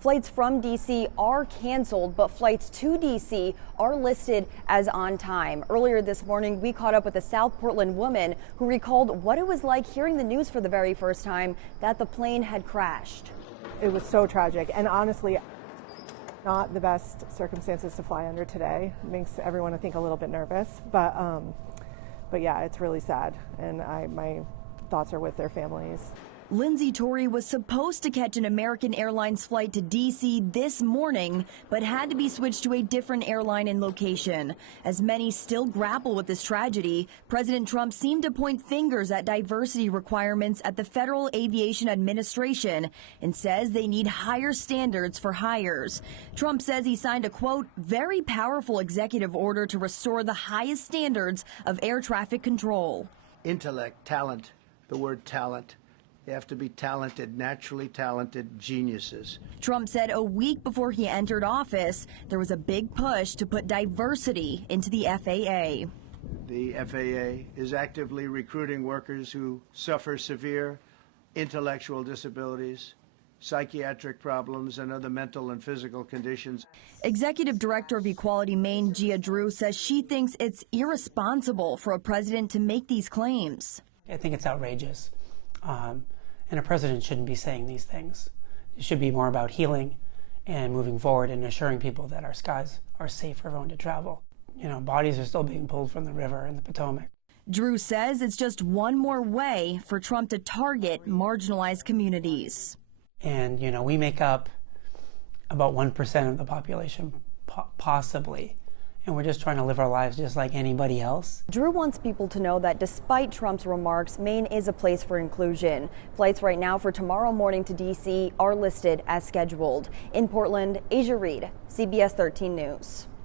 Flights from D.C. are canceled, but flights to D.C. are listed as on time. Earlier this morning, we caught up with a South Portland woman who recalled what it was like hearing the news for the very first time that the plane had crashed. It was so tragic, and honestly, not the best circumstances to fly under today. It makes everyone, I think, a little bit nervous, but yeah, it's really sad, and my thoughts are with their families. Lindsay Torrey was supposed to catch an American Airlines flight to D.C. this morning, but had to be switched to a different airline and location. As many still grapple with this tragedy, President Trump seemed to point fingers at diversity requirements at the Federal Aviation Administration and says they need higher standards for hires. Trump says he signed a, quote, very powerful executive order to restore the highest standards of air traffic control. Intellect, talent, the word talent. They have to be talented, naturally talented geniuses. Trump said a week before he entered office, there was a big push to put diversity into the FAA. The FAA is actively recruiting workers who suffer severe intellectual disabilities, psychiatric problems, and other mental and physical conditions. Executive Director of Equality Maine, Gia Drew, says she thinks it's irresponsible for a president to make these claims. I think it's outrageous. And a president shouldn't be saying these things. It should be more about healing and moving forward and assuring people that our skies are safe for everyone to travel. You know, bodies are still being pulled from the river in the Potomac. Drew says it's just one more way for Trump to target marginalized communities. And, you know, we make up about 1% of the population, possibly. And we're just trying to live our lives just like anybody else. Drew wants people to know that despite Trump's remarks, Maine is a place for inclusion. Flights right now for tomorrow morning to D.C. are listed as scheduled. In Portland, Asia Reed, CBS 13 News.